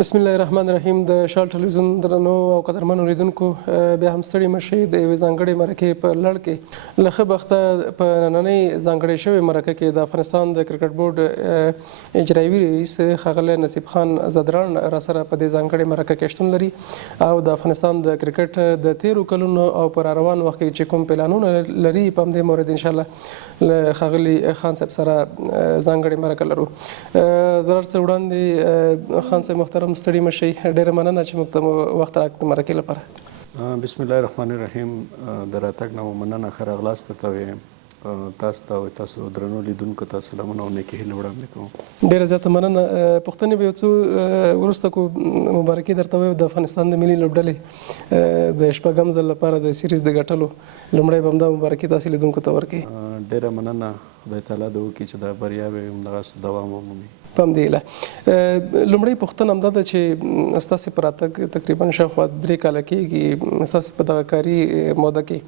بسم الله الرحمن الرحیم. د شال ټلویزیون درنو او قدرمنو لیدونکو بیا هم ستړي مشئ. د یوې ځانګړې مرکې په لړ کې له ښه بخته په نننۍ ځانګړې شوې مرکه کې د افغانستان د کرکټ بورډ اجرایوي رئیس ښاغلی نصیب خان زدران راسره په دې ځانګړې مرکه کې شتون لري او د افغانستان د کرکټ د تیرو کلونو او پر روان وخت کې چې کوم پلانونه لري په همدې مورد انشاءالله له ښاغلي خان صاحب سره ځانګړې مرکه لرو. د هر څه وړاندې خان صاحب محترم ستړي مشئ. ډېره مننه چې موږ ته وخت راکړ د مرکې لپاره. بسم الله الرحمن الرحیم. د راتګ نه مننه. ښه راغلاست ته وایم تاسو ته او تاسو درنو لیدونکو ته سلامونه او نیکې هیلې وړاندې کوم. ډېره زیاته مننه. پوښتنې به یو څه وروسته کو مبارکي درته وایو. د افغانستان د ملي لوبډلې د شپږم ځل لپاره د سیریز د ګټلو لومړی به همدا مبارکي تاسو لیدونکو ته ورکړئ. ډېره مننه. خدای تعالی دې وکړي چې دا بریاوې همدغسې دوام ومومي. په همدې هیله لومړۍ پوښتنه همدا ده چې ستاسې په راتګ تقریبا شاوخوا 3 کاله کېږي. ستاسې په دغه کاري موده کې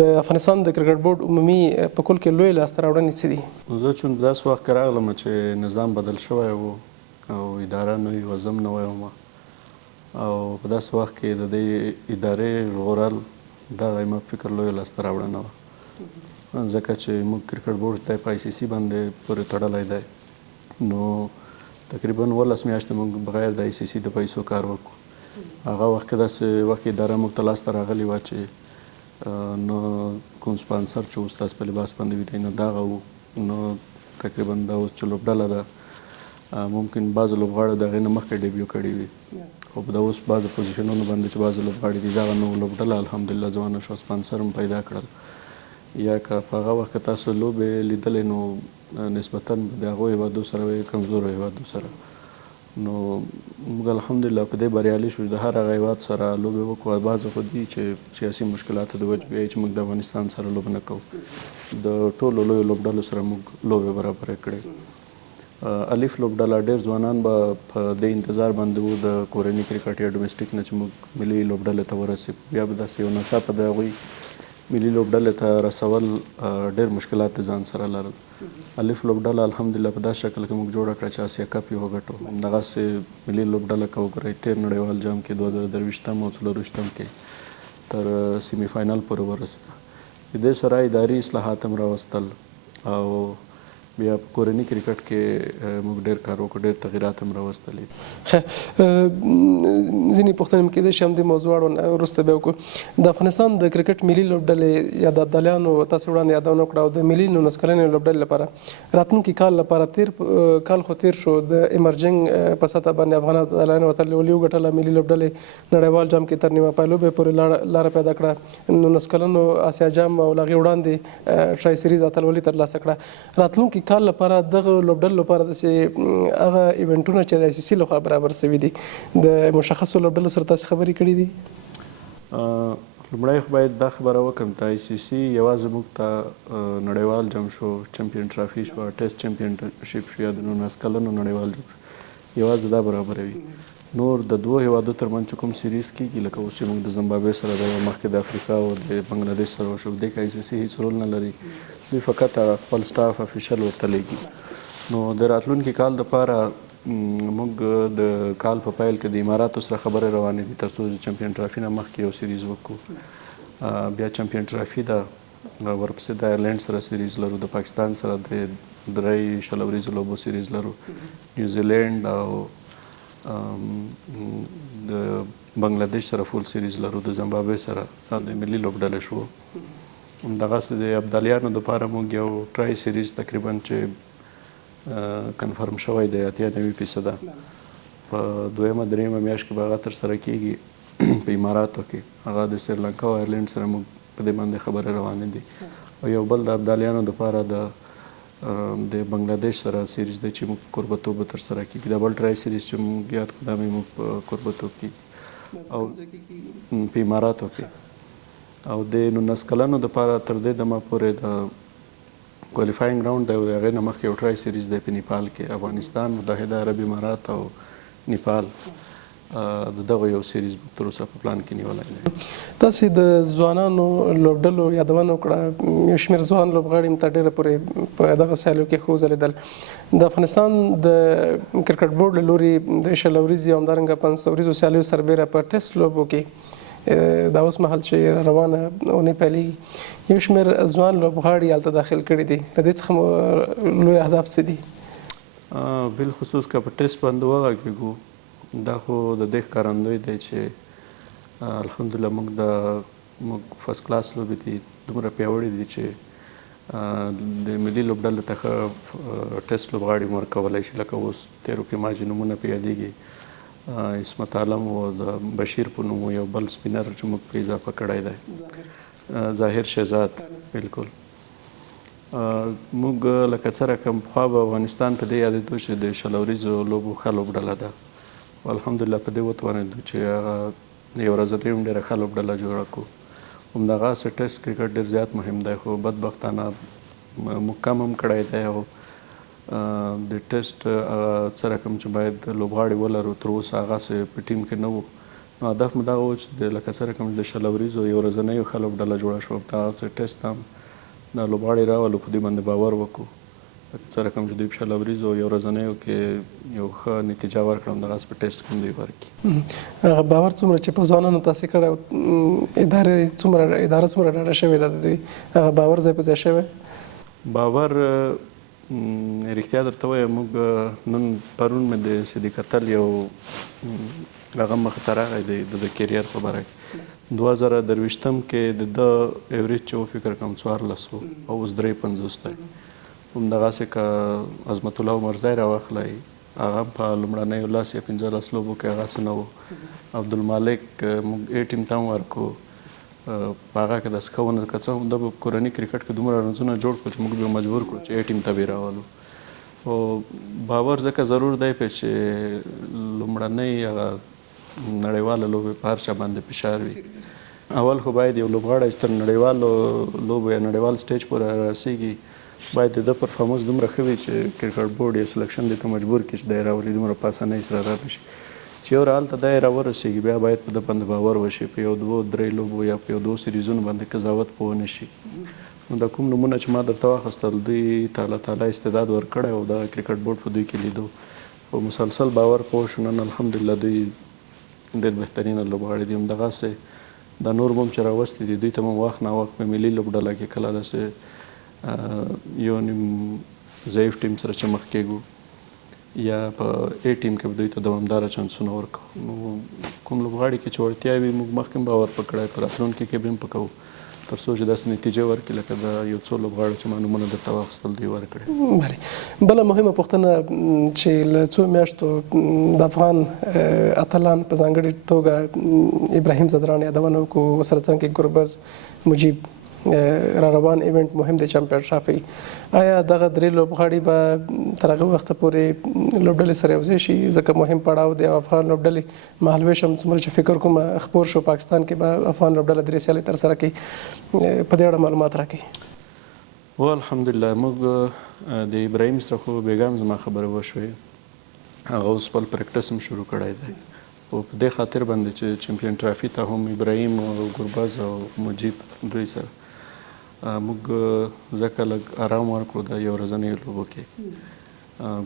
د افغانستان د کرکټ بورډ عمومي په کل کې لوی لاسته راوړنې څه دي؟ زه چون داسې وخت کې راغلم چې نظام بدل شوی و او اداره نوی وزم نوی وم او په داسې وخت کې د دې ادارې ژغورل دغه زما فکر لویه لاسته راوړنه وه، ځکه چې موږ کرکټ بورډ دی په ICC باندې پورې تړلی دی. نو تقریبا 18 میاشتې موږ بغیر د ICC د پیسو کار وکړو. هغه وخت کې داسې وخت اداره موږ ته لاسته راغلې وه چې نو کوم سپانسر چې اوس تاسو په لباس باندې وینئ نو دغه و. نو تقریبا دا اوس چې لوبډله ده ممکن بعضو لوبغاړو د هغې نه مخکې ډیبیو کړی وي خو دا اوس بعضو پوزیشنونو باندې چې بعضو لوبغاړي دي دغه نو لوبډله الحمدلله ځوانه شوه، سپانسر هم پیدا کړل. یا که په هغه وخت کې تاسو لوبې لیدلې نو نسبتا د هغو هیوادو سره کمزورو هیوادو سره نو موږ الحمدلله په دې بریالي شو د هر هغه هیواد سره لوبې وکړو. بعضې خو دي چې سیاسي مشکلاتو د وجې وایي چې موږ د افغانستان سره لوبه نه کوو. د ټولو لویو لوبډلو سره موږ لوبې برابرې کړې. الف لوبډله ډېر ځوانان به په دې انتظار باندې وو د کورني کرکټ یا ډومسټیک نه چې موږ ملي لوبډلې ته ورسېږو. بیا به داسې یو ناڅاپه د هغوی ملي لوبډلې ته رسول ډېر مشکلات د ځان سره لرل. الف لوبډله الحمدلله په داسې شکل کې موږ جوړه کړه چې آسیا کپ یې وګټو. همدغسې ملي لوبډله که وګورئ تېر نړیوال جام کې 2023 او 24 کې تر سیمي فاینل پورې ورسېده. د دې سره اداري اصلاحات هم راوستل او بیا په کورني کرکټ کې موږ ډېر کار وکړو، ډېر تغیرات هم راوستلي. ځینې پوښتنې مې کېدای شي همدې موضوع اړوند وروسته بیا وکړو. د افغانستان د کرکټ ملي لوبډلې یا د ابدالیانو تاسو وړاندې یادونه وکړه او د ملي 19 کلنې لوبډلې لپاره راتلونکي کال لپاره تیر کال خو تیر شو د ایمرجنګ په سطح باندې افغان ابدالیانو ورته ولې وګټله ملي لوبډلې نړیوال جام کې تر نیمه پایلوبې پورې لاره پیدا کړه. 19 کلنو آسیا جام او له هغې وړاندې ټرای سیریز اتلولي ترلاسه کړه. راتلونکي کال لپاره دغه لوبډلو لپاره داسې هغه ایونټونه چې د ICC لخوا برابر شوي دي د مشخصو لوبډلو سره تاسې خبرې کړي دي؟ لومړی خو باید دا خبره وکړم ته ICC یوازې موږ ته نړیوال جام شو، چمپیون ټرافي شوه، ټیسټ چمپیونشپ شو یا د 19 کلنو نړیوال جام شو، یوازې دا برابروي. نور د دوو هیوادو ترمنځ چې کوم سیریز کېږي لکه اوس چې موږ د زمبابوې سره د مخکې د افریقا او د بنګلادیش سره وشو دې کې ICC هیڅ رول نه لري. دوی فقط خپل سټاف افیشل ورته لیږي. نو د راتلونکي کال دپاره موږ د کال په پیل کې د اماراتو سره خبرې روانې دي تر څو د چمپیون ټرافي نه مخکې یو سیریز وکړو. بیا چمپیون ټرافي ده، ورپسې د آیرلینډ سره سیریز لرو، د پاکستان سره د 3 شل ورځو لوبو سیریز لرو، نیوزیلینډ او د بنګلادیش سره فول سیریز لرو، د زمبابوې سره د ملي لوبډلې شو. همدغسې د ابدالیانو دپاره موږ یو ټرای سیریز تقریبا چې کنفرم شوی دی 98% په دویمه دریمه میاشت کې به هغه ترسره کېږي په اماراتو کې. هغه د سریلانکا او آیرلینډ سره موږ په دې باندې خبرې روانې دي. او یو بل د ابدالیانو دپاره د بنګلادیش سره سیریز دی چې موږ کوربتوب به ترسره کېږي. دا بل ټرای سیریز چې موږ یاد کړو دا مې موږ په کوربتوب کېږي او په اماراتو کې. او د 19 کلنو دپاره تر دې دمه پورې د کوالیفاینګ راوند دی او د هغې نه مخکې یو ټرای سیریز دی په نیپال کې. افغانستان، متحده عرب امارات او نیپال د دغه یو سیریز تر اوسه په پلان کې نیولی دی. تاسې د ځوانانو لوبډلو یادونه وکړه، یو شمېر ځوان لوبغاړي هم تر ډېره پورې په دغه سیالیو کې ښه وځلېدل. د افغانستان د کرکټ بورډ له لوري د شل ورځې او همدارنګه 500 ورځو سیالیو سربیره په ټیسټ لوبو کې دا اوس مهال چې روانه اونۍ پیلېږي، یو شمېر ځوان لوبغاړي هلته داخل کړي دي. له دې څخه مو لوی اهداف څه دي؟ بالخصوص که په ټیسټ باندې وغږېږو، دا خو د دې ښکارندوی دی چې الحمدلله موږ فرست کلاس لوبې دي دومره پیاوړي دي چې د ملي لوبډلو ته ښه ټیسټ لوبغاړي مو ورکولی شي. لکه اوس تېرو کې ما چې نومونه په یادېږي، عصمت عالم و، د بشیر په نوم یو بل سپینر چې موږ په اضافه کړی دی، ظاهر شهزاد. بالکل موږ لکه څه رقم پخوا به افغانستان په دې یادېدو چې د شل ورځو لوبو ښه لوبډله ده، الحمدلله په دې وتوانېدو چې هغه یو ورځنۍ هم ډېره ښه لوبډله جوړه کړو. همدغسې ټیسټ کرکټ ډېر زیات مهم دی، خو بدبختانه موږ کم هم کړی دی او د ټیسټ څه رقم چې باید لوبغاړي ولرو تر اوسه هغسې په ټیم کې نه وو. نو هدف مې دغه و چې لکه څه رقم د شل ورځو یو ورځنۍ ښه لوبډله جوړه شوه، په دغسې ټیسټ هم دا لوبغاړي راولو، په دې باندې باور وکړو څه رقم چې دوی په شل ورځو یو ورځنیو کې یو ښه نتیجه ورکړه، همدغسې په ټیسټ کې هم دوی ورکړي. هغه باور څومره چې په ځوانانو تاسې کړی، اداره څومره ډاډه شوې ده د دوی، هغه باور ځای په ځای شوی؟ باور رښتیا درته وایم، موږ نن پرون مې د صدیق اتل یو هغه مخې ته راغی د کیریر په باره کې 2023 کې د ده ایوریج چې وفکر کوم 14 و او اوس 53 دی. همدغسې که عظمت الله عمرزی راواخلی، هغه هم په لومړنیو 10 یا 15 لوبو کې هغسې نه و. عبدالمالک موږ A ټیم ته هم ورکړو، په هغه کې داسې ښه ونه که څه هم ده په کورني کرکټ کې دومره رنزونه جوړ کړو چې موږ بیا مجبور کړو چې A ټیم ته بیا راولو. خو باور ځکه ضرور دی پې چې لومړنۍ هغه نړیواله لوبې په هر چا باندې فشار وي. اول خو باید یو لوبغاړی چې تر نړیوالو لوبو یا نړیوال سټیج پورې رسېږي باید د ده پرفارمنس دومره ښه وي چې کرکټ بورډ یې سلیکشن دې ته مجبور کړي چې دی یې راولي، دومره په اسانۍ سره رانشي. چې یو هلته دی یې راورسېږي بیا باید په ده باندې باور وشي، په یو 2-3 لوبو یا په یو 2 سیریزونو باندې قضاوت په ونه شي. نو د کوم نومونه چې ما درته واخیستل دوی ته الله تعالی استعداد ورکړی او دغه کرکټ بورډ په دوی کې لیدو، خو مسلسل باور پوه شو. نن الحمدلله دوی ډېر بهترینه لوبغاړي دي. همدغسې دا نور به هم چې راوستي دي، دوی ته هم وخت ناوخت په ملي لوبډله کې کله داسې یو نیم ضعیف ټیم سره چې مخ کېږو یا په A ټیم کې به دوی ته دوامداره چانسونه ورکوو. نو کوم لوبغاړي کې چې وړتیا وي موږ مخکې هم باور په کړی، په راتلونکي کې به هم په کوو تر څو چې داسې نتیجه ورکړي لکه د یو څو لوبغاړو چې ما نومونه درته واخیستل دوی ورکړي. بله، بله مهمه پوښتنه چې له څو میاشتو د افغان اتلان په ځانګړې توګه ابراهیم ځدران یادونه وکړو، ورسره څنګه ګربز، مجیب، را روان ایونټ مهم دی چمپیون ټرافي. آیا دغه درې لوبغاړي به تر هغه وخته پورې لوبډلې سره یوځای شي؟ ځکه مهم پړاو دی او افغان لوبډلې مهالویش هم څومره چې فکر کوم خپور شو پاکستان کې به افغان لوبډله 3 سیالۍ ترسره کوي، په دې اړه معلومات راکړئ. و الحمدلله موږ د ابراهیم سره خو بیګا هم زما خبرې وشوې، هغه اوس خپل پریکټس هم شروع کړی دی. او په دې خاطر باندې چې چمپیون ټرافي ته هم ابراهیم او ګربز او مجیب دوی سره موږ ځکه لږ آرام ورکړو د یو ورځنیو لوبو کې.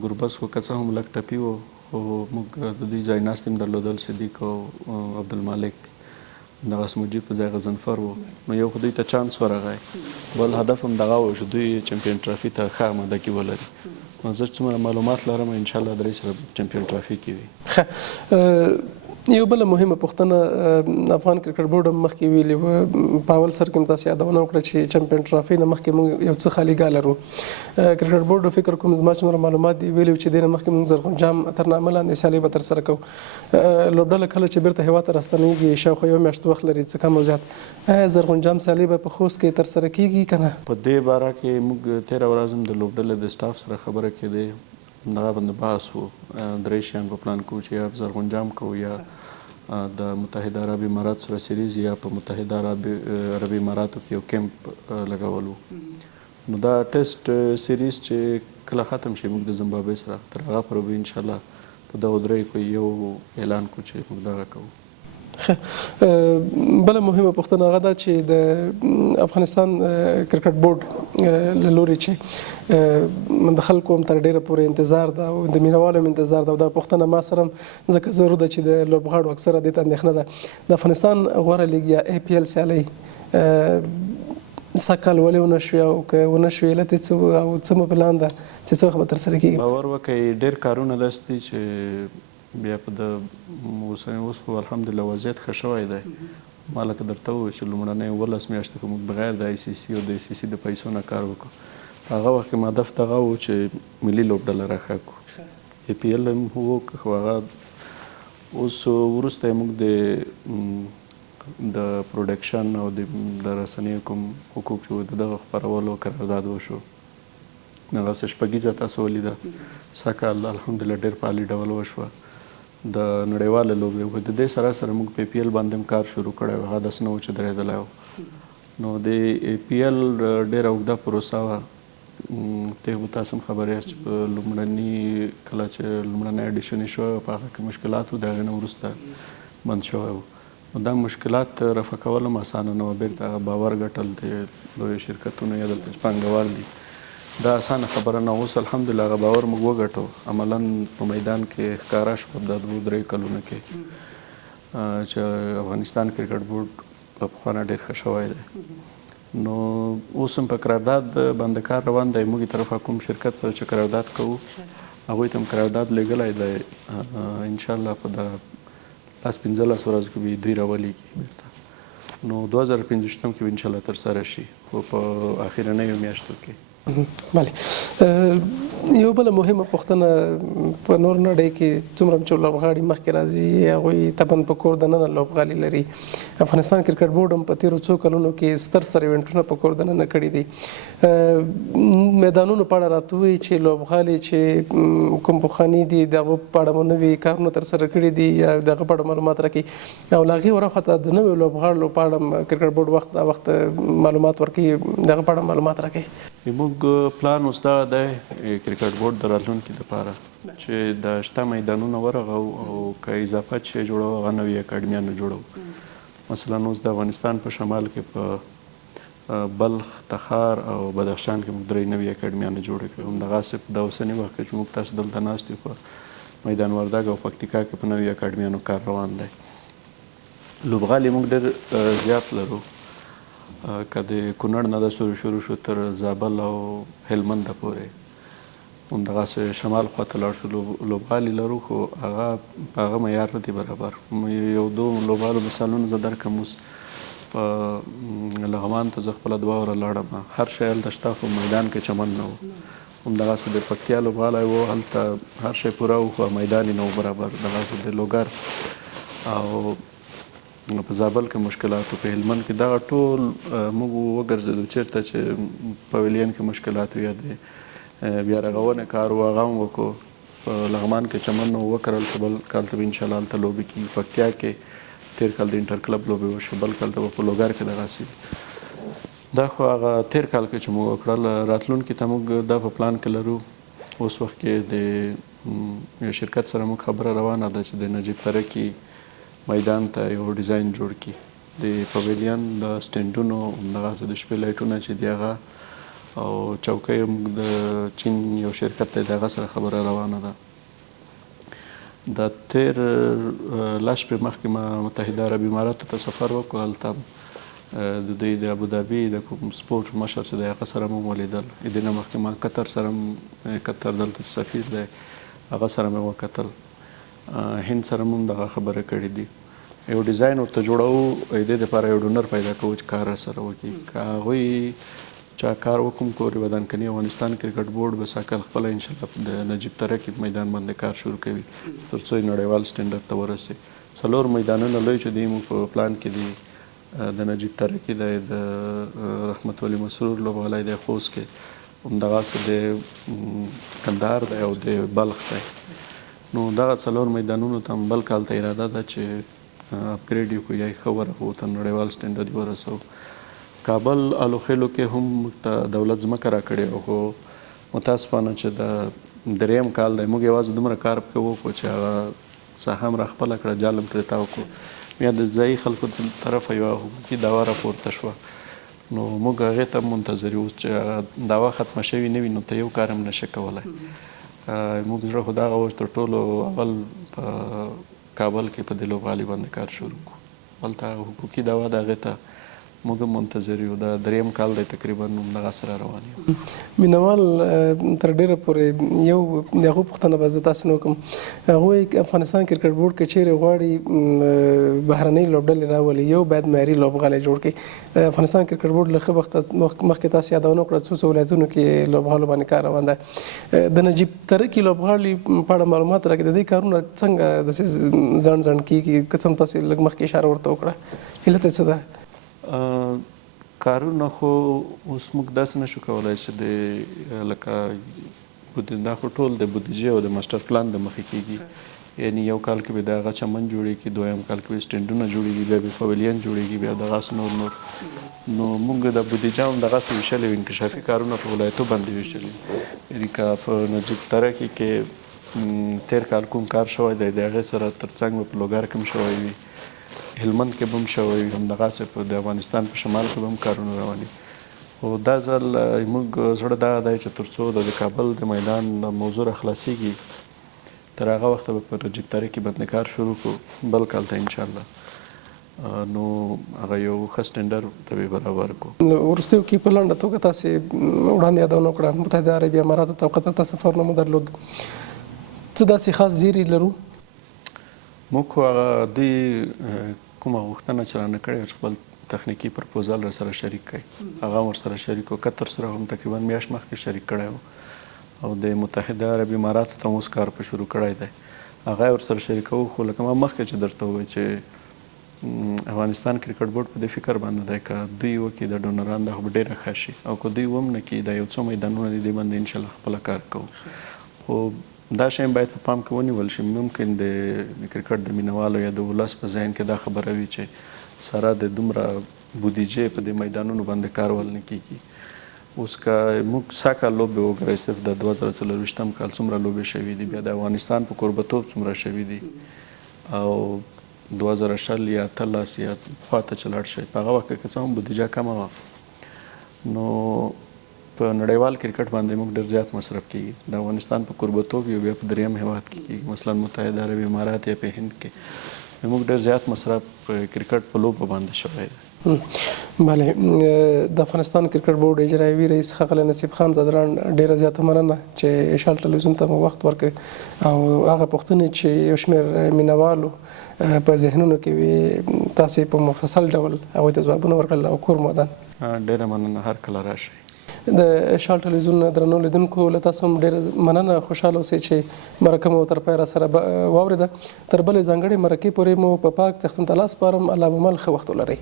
ګربز خو که څه هم لږ ټپي و، خو موږ د دوی ځای ناست هم درلودل، صدیق او عبدالمالک، دغسې مجیب په ځای غضنفر و. نو یو خو دوی ته چانس ورغی، بل هدف هم دغه و چې دوی چمپیون ټرافي ته ښه آمادګي ولري. نو زه څومره معلومات لرم انشاءالله درې سره چمپیون ټرافي کې وي. یو بله مهمه پوښتنه، افغان کرکټ بورډ هم مخکې ویلي وو، په اول سر کې هم تاسې یادونه وکړه چې چمپیون ټرافي نه مخکې موږ یو څه خالي ګاه لرو. کرکټ بورډ فکر کوم زما څومره معلومات دي ویلي چې دې نه مخکې موږ زرغون جام تر نامه لاندې سیالۍ به ترسره کوو. لوبډله کله چې بیرته هېواد ته راستنېږي شاوخوا یو میاشت وخت لري څه کم او زیات. آیا زرغون جام سیالۍ به په خوست کې ترسره کېږي که نه؟ په دې باره کې موږ تېره ورځ هم د لوبډلې د سټاف سره خبره کېدې، دغه باندې بحث و. درې شیان په پلان کوو چې یا زرغون جام کوو یا د متحده عرب امارات سره سیریز یا په متحده عرب اماراتو کې یو کیمپ لګولو. نو دا ټیسټ سیریز چې کله ختم شي موږ د زمبابوې سره تر هغه پورې به انشاءالله په دغو دریو کې یو اعلان کړو چې موږ دغه کوو. بله مهمه پوښتنه هغه ده چې د افغانستان کرکټ بورډ له لوري چې د خلکو هم تر ډیره پورې انتظار ده او د مینوالو هم انتظار ده او دا پوښتنه ما سره هم ځکه ضرور ده چې د لوبغاړو اکثره دې ته اندېښنه ده د افغانستان غوره لیګ یا APL سیالۍ سږکال ولې ونه شوې او که ونه شوې علت یې څه و او څه مو پلان ده چې څه وخت به ترسره کېږي؟ باور وکړئ ډېر کارونه داسې دي چې بیا په د اوس خو الحمدلله وضعیت ښه شوی دی. ما لکه درته وویل چې لومړنۍ 11 میاشتې که موږ بغیر د ICC او د ICC د پیسو نه کار وکړو، په هغه وخت کې ما هدف دغه و چې ملي لوبډله راښه کړو. APL هم وکړو خو هغه اوس وروسته یې موږ د پروډکشن او د رسنیو کوم حقوق چې د دغه خپرولو قرارداد وشو، دغسې شپږیزه تاسو ولیده سږکال الحمدلله ډېر په عالي ډول وشوه. د نړیواله لوبې و د دې سره سره موږ په APL باندې هم کار شروع کړی و، هغه داسې نه و چې درېدلی و. نو د APL ډېره اوږده پروسه وه. تاسو هم خبر یاست چې په کله چې لومړنی ایډیشن یې شوی په هغه کې مشکلات و، د هغې نه وروسته بند شوی و. نو دا مشکلات رفع کول هم اسانه نه وه. بیرته هغه باور ګټل د لویو شرکتونو یا دلته چې پانګوال دي دا اسانه خبره نه. اوس الحمدلله هغه باور موږ وګټو، عملا په میدان کې ښکاره شو په دا 2-3 کلونو کې چې افغانستان کرکټ بورډ له پخوا نه ډېر ښه شوی دی. نو اوس هم په قرارداد باندې کار روان دی. موږ طرفه کوم شرکت سره چې قرارداد کوو هغوی ته هم قرارداد لیږلی دی. انشاءالله په د 15 ورځو کې به دوی راولېږي بېرته. نو 2025 کې به انشاءالله ترسره شي، خو په اخرنیو میاشتو کې. بله، یو بله مهمه پوښتنه په نور نړۍ کې څومره چې لوبغاړي مخکې راځي هغوی طبعا په کور دننه لوبغالي لري. افغانستان کرکټ بورډ هم په تېرو څو کلونو کې ستر ایونټونه په کور دننه کړي دي. میدانونو په اړه راته ووایي چې لوبغالي چې کوم پخواني دي د هغو په اړه مو نوي کارونه ترسره کړي دي یا د هغه په اړه معلومات راکړي او له هغې ورخواته د نویو لوبغاړو په اړه کرکټ بورډ وخت معلومات ورکوي، د هغه په اړه معلومات راکوي. زموږ پلان اوس دا دی کرکټ بورډ د راتلونکي دپاره چې د شته میدانونه ورغو او که اضافه چې جوړو هغه نوي اکاډمیانې جوړو. مثلا اوس د افغانستان په شمال کې په بلخ، تخار او بدخشان کې موږ 3 نوي اکاډمیانې جوړې کړې. همدغسې د اوسني وخت کې چې موږ تاسو دلته ناست یو په میدان وردګ او پکتیکا کې په نوي اکاډمیانو کار روان دی. لوبغالي موږ ډېر زیات لرو. که د کونړ نه د شروع شو تر زابل او هلمند پورې، همدغسې شمال خواته لاړ شو لوبغالي لرو، خو هغه په هغه معیار نه دي برابر. یو 2 لوبغالو مثالونه زه درکړم. اوس په لغمان ته زه خپله 2 وره لاړم، هر شی هلته شته خو میدان کې چمن نه و. همدغسې د پکتیا لوبغالی و، هلته هر شی پوره و خو میدان یې نه و برابر. دغسې د لوګر او په زابل کې مشکلات و، په هلمند کې دغه ټول موږ وګرځېدو چېرته چې پویلین کې مشکلات وي یا د بیا رغونې کار و هغه هم وکړو. په لغمان کې چمن وکرل، بل کال ته به انشاءالله هلته لوبې کېږي. پکتیا کې تېر کال د انټر کلب لوبې وشوه، بل کال ته به په لوګر کې دغسې. دا خو هغه تېر کال کې چې موږ وکړل. راتلونکي ته موږ دا په پلان کې لرو. اوس وخت کې د یو شرکت سره موږ خبره روانه ده چې د نجیب ترکي میدان ته یو ډیزاین جوړ کړي، د پویلین د سټینډونو همدغسې د شپې لایټونه چې دي هغه او چوکۍ هم د چین یو شرکت دی د هغه سره خبره روانه ده. د تېر 2 شپې مخکې ما متحده عرب اماراتو ته سفر وکړو. هلته د دوی د ابوظبي د کوم سپورټ مشر چې دی هغه سره مو ولیدل. د دې نه مخکې ما قطر سره قطر دلته سفیر دی هغه سره مې وکتل. هند سره هم دغه خبره کړې دي. یو ډیزاین ورته جوړوو، د دې دپاره یو ډونر پیدا کوو چې کار سره وکړي. که هغوی چا کار وکړم کور ودانکني افغانستان کرکټ بورډ به سږکال خپله انشاءالله د نجیب ترکي میدان باندې کار شروع کوي تر څو یې نړیوال سټینډرډ ته ورسي. 4 میدانونه لوی چې دي مو په پلان کې دي. د نجیب ترکي دی، د رحمت ولی مسرور لوبغالی دی خوست کې، همدغسې د کندهار دی او د بلخ دی. نو دغه 4 میدانونو ته هم بل کال ته اراده ده چې اپګریډ یې کړو یا یې ښه ورغوو تر نړیوال سټینډرډ یې ورسوو. کابل الوخیلو کې هم موږ ته دولت ځمکه راکړې وه، خو متاسفانه چې د دریم کال دی موږ یوازې دومره کار پکې وکړو چې هغه ساحه هم راخپله کړه جال هم ترې تاو کړو بیا د ځایي خلکو د طرفه یوه حقوقي دعوا راپورته شوه نو موږ هغې ته منتظر یو چې هغه دعوا ختمه شوې نه وي نو ته یو کار هم نشي کولی موږ زړه خو دغه وه تر ټولو اول په کابل کې په دې لوبغالي باندې کار شروع کړو هلته حقوقي دعوا د هغې ته موږ منتظر یو دا دریم کال دی تقریبا همدغه سره روان یو مینوال تر ډیره پورې یو د هغو پوښتنه به زه تاسې نه وکړم هغوی افغانستان کرکټ بورډ که چیرې غواړي بهرنۍ لوبډلې راولي یو باید معیاري لوبغالی جوړ کړي افغانستان کرکټ بورډ له ښه وخته مخکې تاسې یادونه وکړه څو ولایتونو کې لوبغالو باندې کار روان دی د نجیب ترکي لوبغالي په اړه معلومات راکړي د دې کارونه څنګه داسې ځنډ کېږي که څه هم تاسې لږ مخکې اشاره ورته وکړه علت یې څه ده کارونه خو اوس موږ داسې نشو کولی چې د لکه دا خو ټول د بودیجې او د ماسټر پلان د مخې کېږي یعنی یو کال کې به د هغه چمن جوړېږي دویم کال کې به سټینډونه جوړېږي بیا به پویلین جوړېږي بیا دغسې نور نو موږ د بودیجه هم دغسې ویشلې وو انکشافي کارونه په ولایتو باندې ویشلي یعنې که په نجیب ترکي کې تېر کال کوم کار شوی دی د هغې سره تر څنګ به په لوګر کې هم شوی وي هلمند کې به هم شوی وي همدغسې په د افغانستان په شمال کې به هم کارونه روان دي خو دا ځل موږ زړه دغه دی چې تر څو د کابل د میدان د موضوع راخلاصېږي تر هغه وخته به په نجیب ترکي باندې کار شروع کړو بل کال ته انشاءالله نو هغه یو ښه سټینډر ته به برابر کړو وروستیو کې په لنډه توګه تاسې وړاندې یادونه وکړه متحده عربي اماراتو ته او قطر ته سفرونه مو درلود څه داسې خاص زیری لرو موږ خو هغه دوی کومه غوښتنه چې رانه کړې چې خپل تخنیکي پرپوزل را سره شریک کړي هغه هم ورسره شریک و قطر سره هم تقریبا میاشت مخکې شریک کړی و او د متحده عربي اماراتو ته اوس کار په شروع کړی دی هغه یې ورسره شریکوو خو لکه ما مخکې چې درته ووایي چې افغانستان کرکټ بورډ په دې فکر باندې دی که دوی وکړي د ډونران دا خو به ډېره ښه شي او که دوی هم نه کړي دا یو څو میدانونه دي دې باندې انشاءالله خپله کار کوو خو دا شی باید په پام کې ونیول شي ممکن د کرکټ د مینوالو یا د ولس په ذهن کې دا خبره وي چې سره د دومره بودیجې په دې میدانونو باندې کارول نه کیږي اوس که موږ سږ کال لوبې وګورئ صرف د 2024 کال څومره لوبې شوي دي بیا د افغانستان په کوربتوب څومره شوي دي او 2018 یا 13 یا پخوا ته چې لاړ شئ په هغه وخت کې که څه هم بودیجه کمه وه نو په نړیوال کرکټ باندې موږ ډېر زیات مصرف کیږي د افغانستان په کوربتوب یو بیا په دریم هیواد کې کیږي مثلا متحده عربي امارات یا په هند کې موږ ډېر زیات مصرف کرکټ په لوبو باندې شوی دی بله د افغانستان کرکټ بورډ اجرایوي رئیس ښاغلی نصیب خان زدران ډېره زیاته مننه چې اشال ټلویزیون ته مو وخت ورکړ او هغه پوښتنې چې یو شمېر مینوالو په ذهنونو کې وي تاسې په مفصل ډول هغوی ته ځوابونه ورکړل او کور مو ودان ډېره مننه هر کله راشئ د اشال ټلویزیون درنو لیدونکو له تاسو هم ډېره مننه خوشحاله اوسئ چې مرکه مو تر پایه راسره واورېده تر بلې ځانګړې مرکې پورې مو په پاک څښتن ته لاس سپارم الله مو مل ښه وخت ولرئ